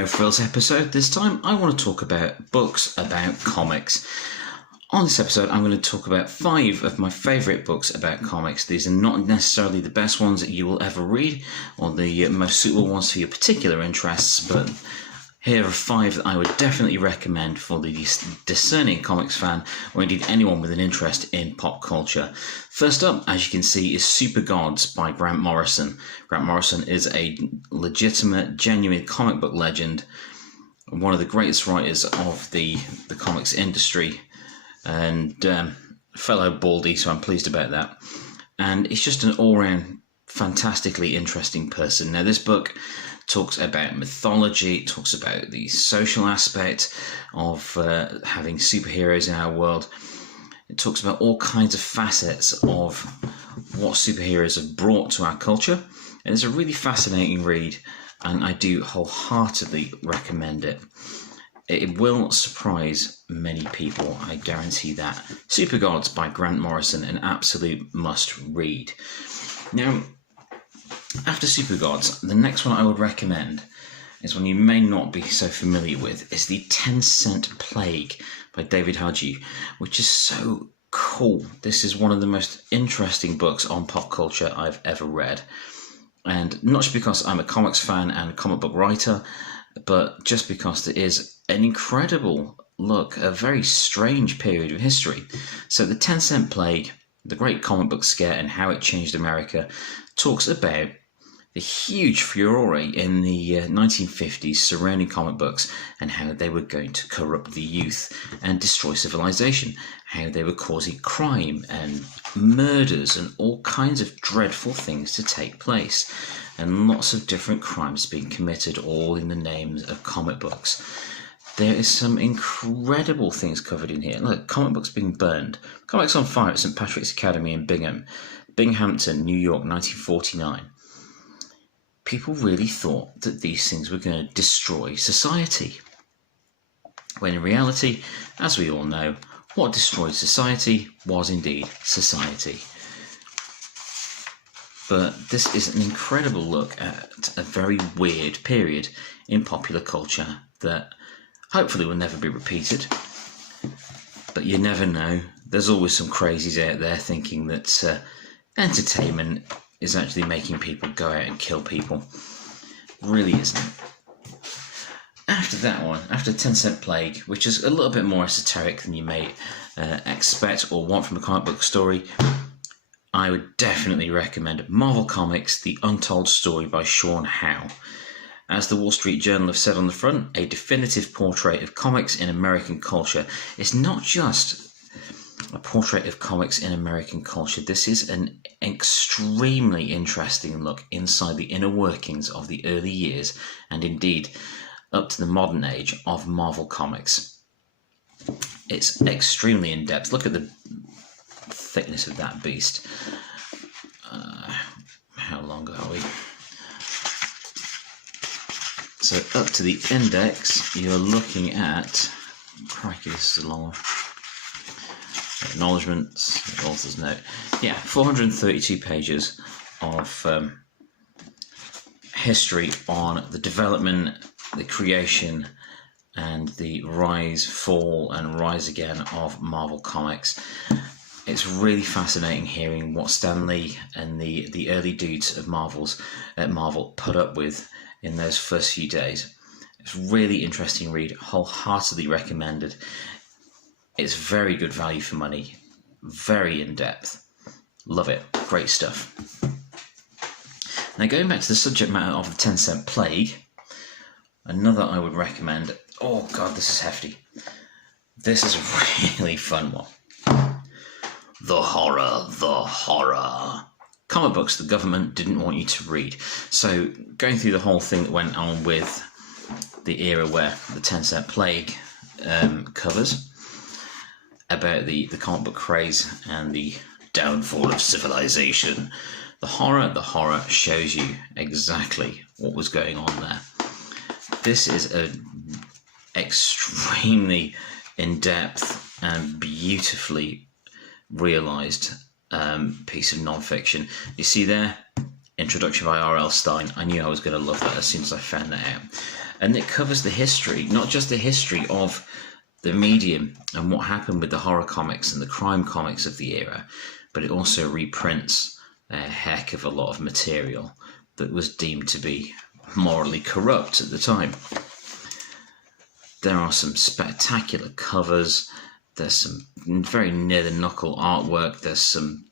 No Frills episode. This time I want to talk about books about comics. On this episode I'm going to talk about 5 of my favourite books about comics. These are not necessarily the best ones that you will ever read or the most suitable ones for your particular interests, but here are 5 that I would definitely recommend for the discerning comics fan, or indeed anyone with an interest in pop culture. First up, as you can see, is Super Gods by Grant Morrison. Grant Morrison is a legitimate, genuine comic book legend, one of the greatest writers of the comics industry, and fellow Baldy, so I'm pleased about that. And he's just an all-round fantastically interesting person. Now, this book talks about mythology, talks about the social aspect of having superheroes in our world. It talks about all kinds of facets of what superheroes have brought to our culture. And it's a really fascinating read, and I do wholeheartedly recommend it. It will surprise many people, I guarantee that. Super Gods by Grant Morrison, an absolute must read. Now, after Super Gods, the next one I would recommend is one you may not be so familiar with. It's The 10-Cent Plague by David Hudgie, which is so cool. This is one of the most interesting books on pop culture I've ever read. And not just because I'm a comics fan and comic book writer, but just because it is an incredible look, a very strange period of history. So The 10-Cent Plague, the great comic book scare and how it changed America, talks about the huge furore in the 1950s surrounding comic books and how they were going to corrupt the youth and destroy civilization, how they were causing crime and murders and all kinds of dreadful things to take place, and lots of different crimes being committed, all in the names of comic books. There is some incredible things covered in here. Look, comic books being burned. Comics on fire at St. Patrick's Academy in Binghamton, New York, 1949. People really thought that these things were going to destroy society, when in reality, as we all know, what destroyed society was indeed society. But this is an incredible look at a very weird period in popular culture that hopefully will never be repeated. But you never know. There's always some crazies out there thinking that entertainment is actually making people go out and kill people. Really isn't. After that one, after 10-Cent Plague, which is a little bit more esoteric than you may expect or want from a comic book story, I would definitely recommend Marvel Comics, The Untold Story by Sean Howe. As the Wall Street Journal have said on the front, a definitive portrait of comics in American culture. It's not just a portrait of comics in American culture. This is an extremely interesting look inside the inner workings of the early years, and indeed up to the modern age, of Marvel Comics. It's extremely in-depth. Look at the thickness of that beast. How long are we? So up to the index, you're looking at, crikey, this is a long one. Acknowledgements, author's note. Yeah, 432 pages of history on the development, the creation, and the rise, fall, and rise again of Marvel Comics. It's really fascinating hearing what Stan Lee and the early dudes of Marvel put up with in those first few days. It's a really interesting read, wholeheartedly recommended. It's very good value for money, very in-depth. Love it, great stuff. Now, going back to the subject matter of the 10-Cent Plague, another I would recommend. Oh god, this is hefty. This is a really fun one. The horror. Comic books the government didn't want you to read. So going through the whole thing that went on with the era where the 10-Cent Plague covers, about the comic book craze and the downfall of civilization. The horror shows you exactly what was going on there. This is an extremely in-depth and beautifully realised piece of non-fiction. You see there, introduction by R.L. Stine. I knew I was going to love that as soon as I found that out. And it covers the history, not just the history of the medium and what happened with the horror comics and the crime comics of the era, but it also reprints a heck of a lot of material that was deemed to be morally corrupt at the time. There are some spectacular covers. There's some very near-the-knuckle artwork. There's some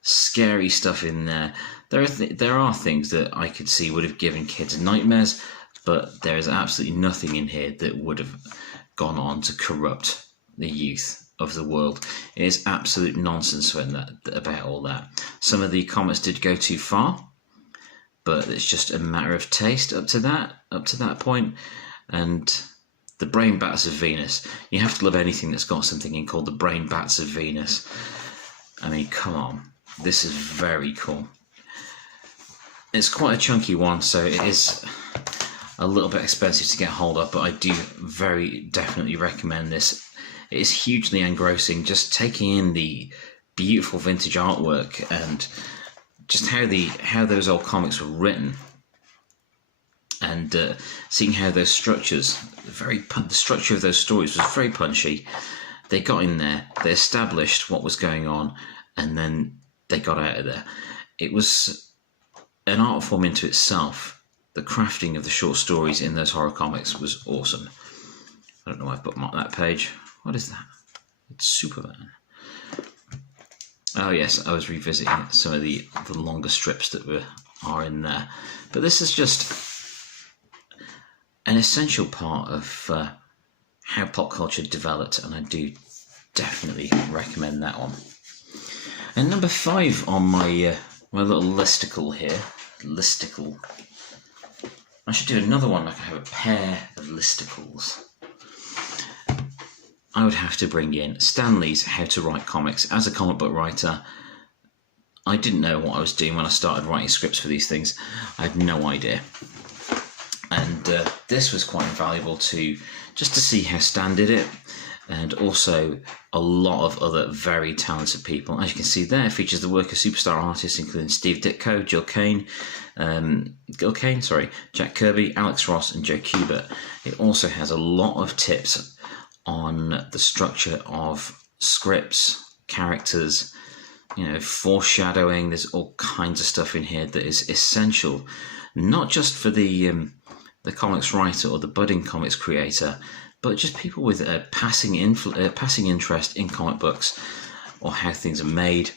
scary stuff in there. There are things that I could see would have given kids nightmares, but there is absolutely nothing in here that would have gone on to corrupt the youth of the world. It is absolute nonsense about all that. Some of the comics did go too far, but it's just a matter of taste up to that point. And the Brain Bats of Venus. You have to love anything that's got something in called the Brain Bats of Venus. I mean, come on. This is very cool. It's quite a chunky one, so it is a little bit expensive to get hold of, but I do very definitely recommend this. It is hugely engrossing, just taking in the beautiful vintage artwork and just how those old comics were written. And seeing how those structures, the structure of those stories was very punchy. They got in there, they established what was going on, and then they got out of there. It was an art form into itself. The crafting of the short stories in those horror comics was awesome. I don't know why I've bookmarked that page. What is that? It's Superman. Oh yes, I was revisiting some of the longer strips that are in there. But this is just an essential part of how pop culture developed, and I do definitely recommend that one. And number 5 on my little listicle here, I should do another one like I have a pair of listicles. I would have to bring in Stan Lee's How to Write Comics. As a comic book writer, I didn't know what I was doing when I started writing scripts for these things. I had no idea. And this was quite invaluable just to see how Stan did it, and also a lot of other very talented people. As you can see there, it features the work of superstar artists including Steve Ditko, Gil Kane, Jack Kirby, Alex Ross, and Joe Kubert. It also has a lot of tips on the structure of scripts, characters, foreshadowing. There's all kinds of stuff in here that is essential, not just for the comics writer or the budding comics creator, but just people with a passing interest in comic books or how things are made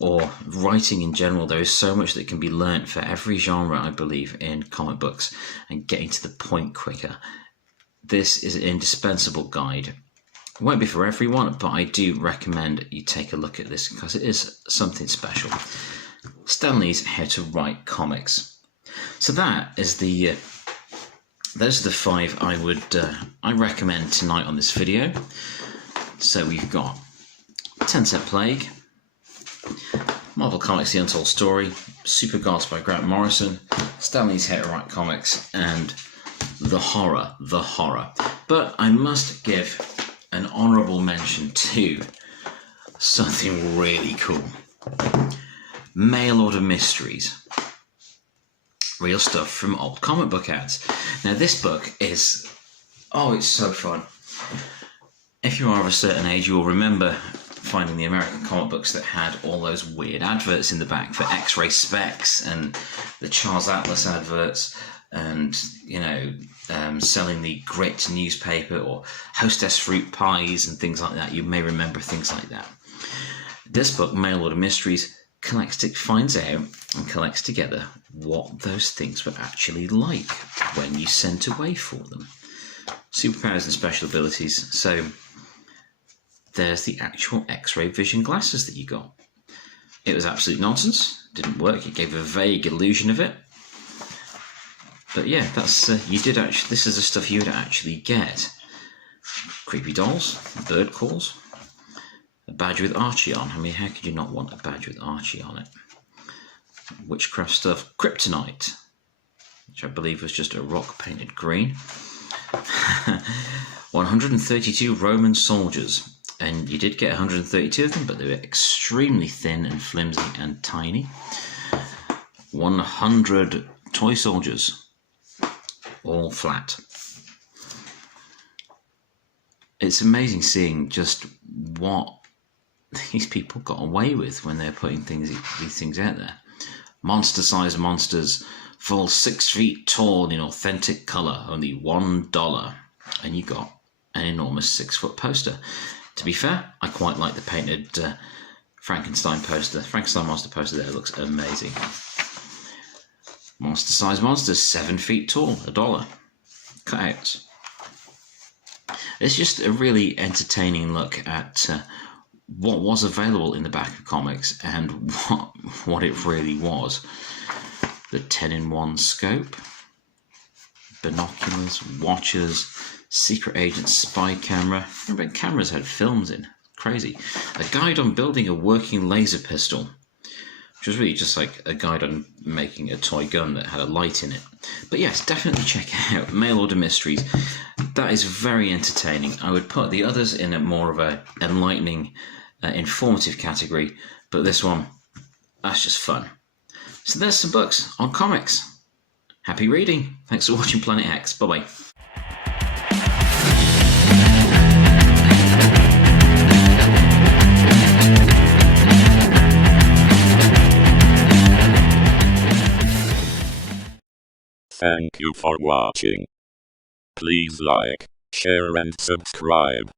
or writing in general. There is so much that can be learnt for every genre, I believe, in comic books, and getting to the point quicker. This is an indispensable guide. It won't be for everyone, but I do recommend you take a look at this because it is something special. Stan Lee's How to Write Comics. So that is those are the 5 I recommend tonight on this video. So we've got 10 Cent Plague, Marvel Comics The Untold Story, Super Gods by Grant Morrison, Stan Lee's How to Write Comics, and The Horror. But I must give an honourable mention to something really cool. Mail Order Mysteries. Real stuff from old comic book ads. Now this book is, it's so fun. If you are of a certain age, you will remember finding the American comic books that had all those weird adverts in the back for X-ray specs and the Charles Atlas adverts, and selling the Grit newspaper or Hostess fruit pies and things like that. You may remember things like that. This book, Mail Order Mysteries, finds out and collects together what those things were actually like when you sent away for them. Superpowers and special abilities. So there's the actual X-ray vision glasses that you got. It was absolute nonsense. Didn't work. It gave a vague illusion of it. But yeah, that's this is the stuff you would actually get. Creepy dolls, bird calls, a badge with Archie on. I mean, how could you not want a badge with Archie on it? Witchcraft stuff, kryptonite, which I believe was just a rock painted green. 132 Roman soldiers, and you did get 132 of them, but they were extremely thin and flimsy and tiny. 100 toy soldiers, all flat. It's amazing seeing just what these people got away with when they're putting these things out there. Monster-sized monsters, full 6 feet tall in authentic colour, only $1. And you got an enormous 6-foot poster. To be fair, I quite like the painted Frankenstein monster poster there. It looks amazing. Monster-sized monsters, 7 feet tall, $1. Cutouts. It's just a really entertaining look at what was available in the back of comics and what it really was. The 10-in-1 scope, binoculars, watches, secret agent spy camera. Remember, cameras had films in. Crazy. A guide on building a working laser pistol, which was really just like a guide on making a toy gun that had a light in it. But yes, definitely check out Mail Order Mysteries. That is very entertaining. I would put the others in a more of a enlightening, informative category, but this one, that's just fun. So there's some books on comics. Happy reading. Thanks for watching Planet Hex. Bye-bye. Thank you for watching. Please like, share and subscribe.